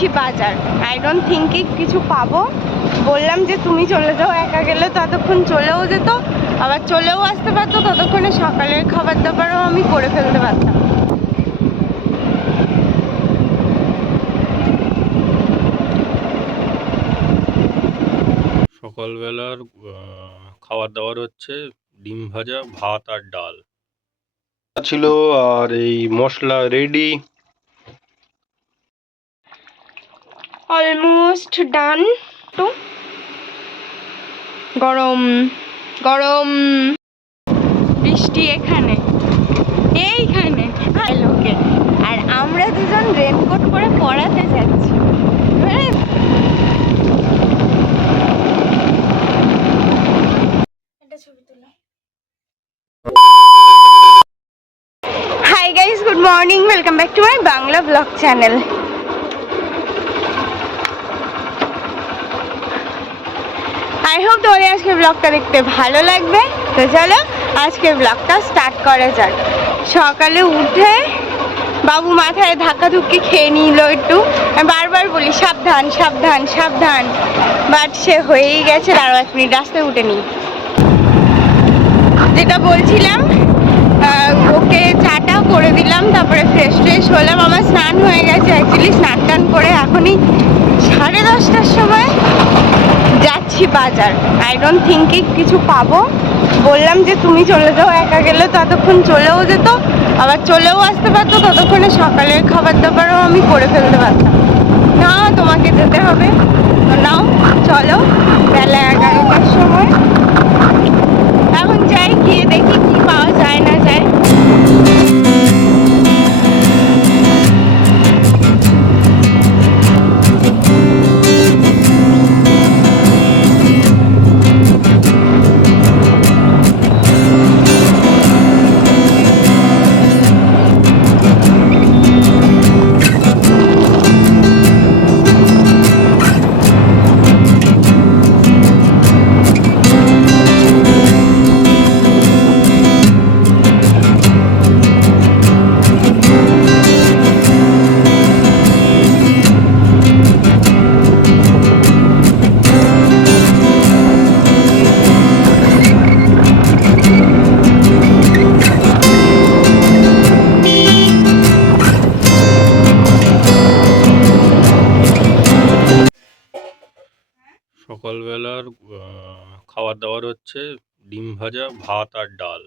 যাচ্ছি বাজার। I don't think কিছু পাবো। বললাম যে তুমি চলে যাও, একা গেলে ততক্ষণ চলেও যেত, আবার চলেও আসতে পারতো, ততক্ষণে সকালের খাবার দাবারও আমি করে ফেলতে পারতাম। সকালবেলার খাবার দাবার হচ্ছে ডিম ভাজা, ভাত আর ডাল ছিল, আর এই মশলা রেডি। Almost done. তো গরম গরম বৃষ্টি এখানে, এইখানে লোকে, আর আমরা দুজন রেনকোট করে পড়াতে যাচ্ছি। Hi guys, good morning, welcome back to my Bangla blog channel. I hope তোমাদের আজকের ব্লগটা দেখতে ভালো লাগবে। তো চলো আজকের ব্লগটা স্টার্ট করা যাক। সকালে উঠে বাবু মাথায় ধাক্কাধুক্কি খেয়ে নিল একটু। আমি বারবার বলি সাবধান সাবধান সাবধান, বাট সে হয়েই গেছে। আরও 1 মিনিট রাস্তায় উঠে নিই। যেটা বলছিলাম, ওকে চাটা করে দিলাম, তারপরে ফ্রেশ ট্রেশ হলাম। আমার স্নান হয়ে গেছে অ্যাকচুয়ালি। স্নান টান করে এখনই 10:30টার সময় যাচ্ছি বাজার। আই ডোন্ট থিঙ্ক কিছু পাবো। বললাম যে তুমি চলে যাও, একা গেলে ততক্ষণ চলেও যেত, আবার চলেও আসতে পারতো, ততক্ষণে সকালের খাবার দাবারও আমি করে ফেলতে পারতাম। না, তোমাকে যেতে হবে। নাও চলো, বেলা 11টার সময়। এখন যাই, গিয়ে দেখি কি পাওয়া যায় না যায়। সকালবেলার খাবার দাবার হচ্ছে ডিম ভাজা, ভাত আর ডাল।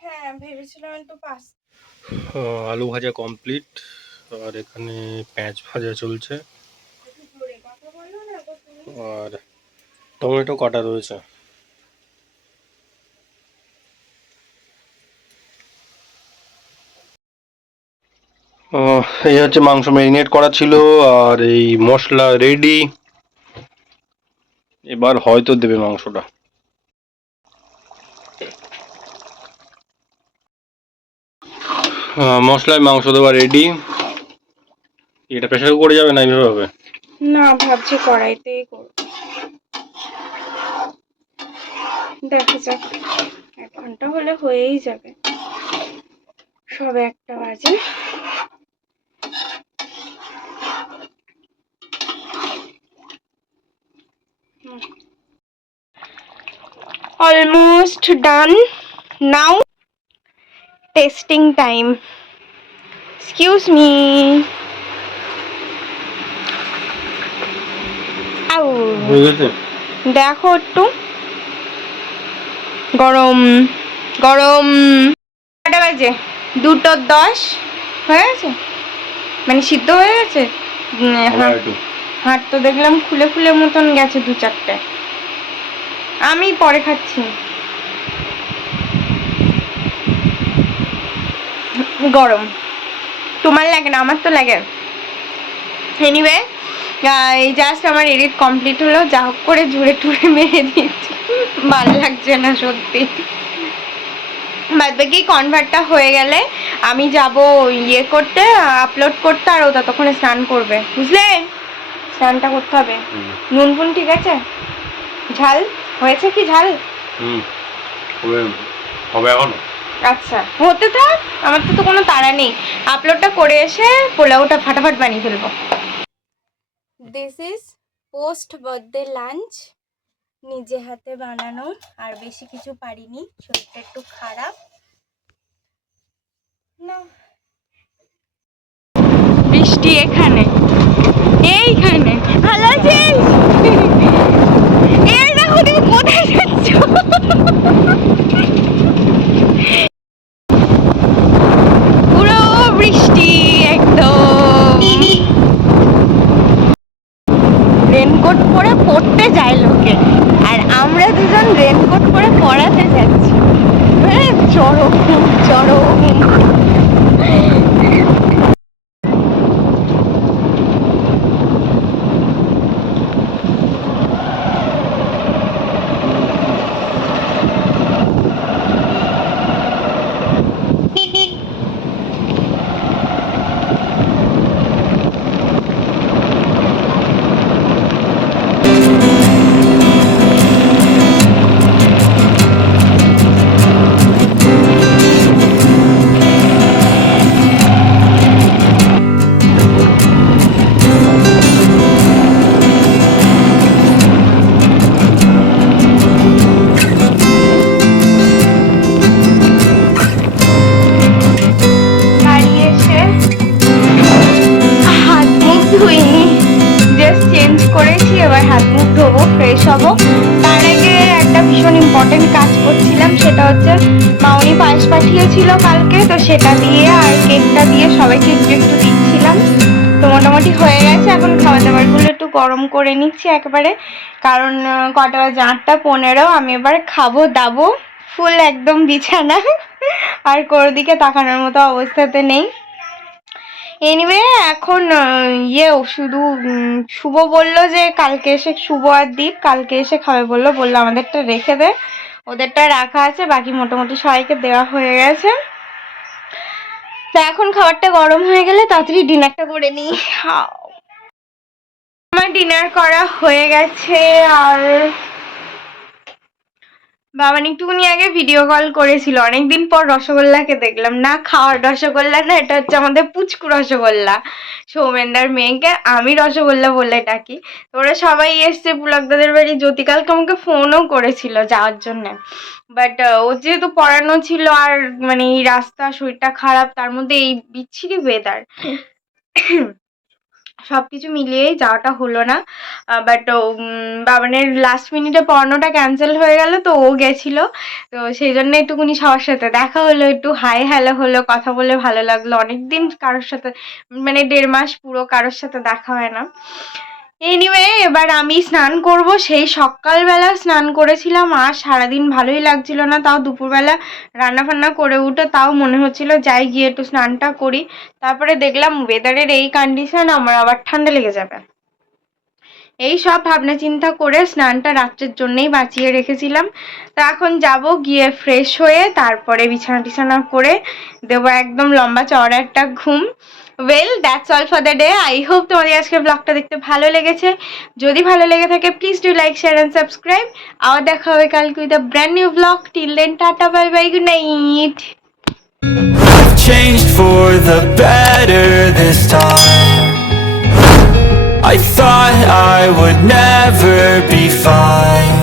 হ্যাঁ, ভেবেছিলাম একটু পাস। আলু ভাজা কমপ্লিট, আর এখানে পেঁয়াজ ভাজা চলছে, আর টমেটো কাটা রয়েছে। এই হচ্ছে মাংস ম্যারিনেট করা ছিল, আর এই মশলা রেডি। এবার হয়তো দেবে মাংসটা। মশলায় মাংস দেওয়া রেডি। এটা প্রেসার কুকারে যাবে না এইভাবে হবে? না, ভাবছি কড়াইতেই করব। দেখা যাক, 1 ঘন্টা হলে হয়েই যাবে। সবে 1টা বাজে। Almost done. Now testing time. Excuse me. আউ, হয়ে গেছে? দেখো একটু। গরম গরম। কটা বাজে? 2:10 হয়ে গেছে, মানে সিদ্ধ হয়ে গেছে। হাট তো দেখলাম খুলে খুলে মতন গেছে 2-4টে। আমি পরে খাচ্ছি। গরম তোমার লাগে না, আমার তো লাগে। এনিওয়ে, এই জাস্ট আমার এডিট কমপ্লিট হলো। যা হোক করে জুড়ে টুড়ে মেরে দিয়েছি, ভালো লাগছে না সত্যি। বাদ বাকি কনভার্টটা হয়ে গেলে আমি যাব ইয়ে করতে, আপলোড করতে, আর ও ততক্ষণে স্নান করবে, বুঝলে? স্নানটা করতে হবে। নুন ফুন ঠিক আছে? ঝাল হয়েছে কি? ঝাল হবে এখন। আচ্ছা হতে থাক, আমার তো কোনো তাড়া নেই। আপলোডটা করে এসে পোলাওটা ফাটাফাট বানিয়ে ফেলবো। This is post birthday lunch, নিজে হাতে বানানো, আর বেশি কিছু পারিনি, শরীরটা একটু খারাপ না। বৃষ্টি এখানে, এইখানে ভালো আছিস? এই দেখো তুমি কোথায় যাচ্ছ? পুরো বৃষ্টি একদম। রেনকোট পরে পড়তে যায় লোকে, আর আমরা দুজন রেনকোট পরে পড়াতে যাচ্ছি। চরম চরম। করেছি, এবার হাত মুখ ধোবো, ফ্রেশ হবো। তার আগে একটা ভীষণ ইম্পর্টেন্ট কাজ করছিলাম, সেটা হচ্ছে মাউনি পায়েস পাঠিয়েছিল কালকে, তো সেটা দিয়ে আর কেকটা দিয়ে সবাইকে একটু একটু দিচ্ছিলাম। তো মোটামুটি হয়ে গেছে, এখন খাবার দাবারগুলো একটু গরম করে নিচ্ছি একেবারে, কারণ কটা বাজে 8:15, আমি এবার খাবো দাবো, ফুল একদম বিছানা, আর কোনো দিকে তাকানোর মতো অবস্থাতে নেই। এনিওয়ে এখন শুধু শুভ বললো যে কালকে এসে, শুভ আর দীপ কালকে এসে খাবে বললো আমাদেরটা রেখে দে, ওদেরটা রাখা আছে, বাকি মোটামুটি সবাইকে দেওয়া হয়ে গেছে। তো এখন খাবারটা গরম হয়ে গেলে তাড়াতাড়ি ডিনারটা করে নিই। আমার ডিনার করা হয়ে গেছে, আর বাবান একটুখানি আগে ভিডিও কল করেছিল, অনেকদিন পর রসগোল্লাকে দেখলাম, না খাওয়ার রসগোল্লা না, এটা হচ্ছে আমাদের পুচকু রসগোল্লা, সৌমেনদার মেয়েকে আমি রসগোল্লা বলে ডাকি। ওরা সবাই এসছে পুলকদাদের বাড়ি, জ্যোতিকালকে আমাকে ফোনও করেছিল যাওয়ার জন্য, বাট ও যেহেতু পড়ানো ছিল, আর মানে এই রাস্তা, শরীরটা খারাপ, তার মধ্যে এই বিচ্ছিরি ওয়েদার, সবকিছু মিলিয়েই যাওয়াটা হলো না। বাট বাবানের লাস্ট মিনিটে পড়ানোটা ক্যান্সেল হয়ে গেল, তো ও গেছিল, তো সেই জন্য একটুকুনি সবার সাথে দেখা হলো, একটু হাই হ্যালো হলো, কথা বলে ভালো লাগলো। অনেকদিন কারোর সাথে, মানে 1.5 মাস পুরো কারোর সাথে দেখা হয় না। এনিওয়ে এবার আমি স্নান করব, সেই সকালবেলা স্নান করেছিলাম, আর সারাদিন ভালোই লাগছিল না, তাও দুপুরবেলা রান্না ফান্না করে উঠে তাও মনে হচ্ছিল যাই গিয়ে একটু স্নানটা করি। তারপরে দেখলাম ওয়েদারের এই কন্ডিশন, আমার আবার ঠান্ডা লেগে যাবে। এই সব ভাবনা চিন্তা করে স্নানটা রাত্রের জন্যই বাঁচিয়ে রেখেছিলাম। তা এখন যাব, গিয়ে ফ্রেশ হয়ে তারপরে বিছানা টিছানা করে দেবো একদম লম্বা চওড়া একটা ঘুম। Well that's all for the day. I hope তোমাদের আজকে ব্লগটা দেখতে ভালো লেগেছে। যদি ভালো লেগে থাকে please do like, share and subscribe. আবার দেখা হবে কালকে with a brand new blog. Till then tata, bye bye, good night. I've changed for the better this time. I thought I would never be fine.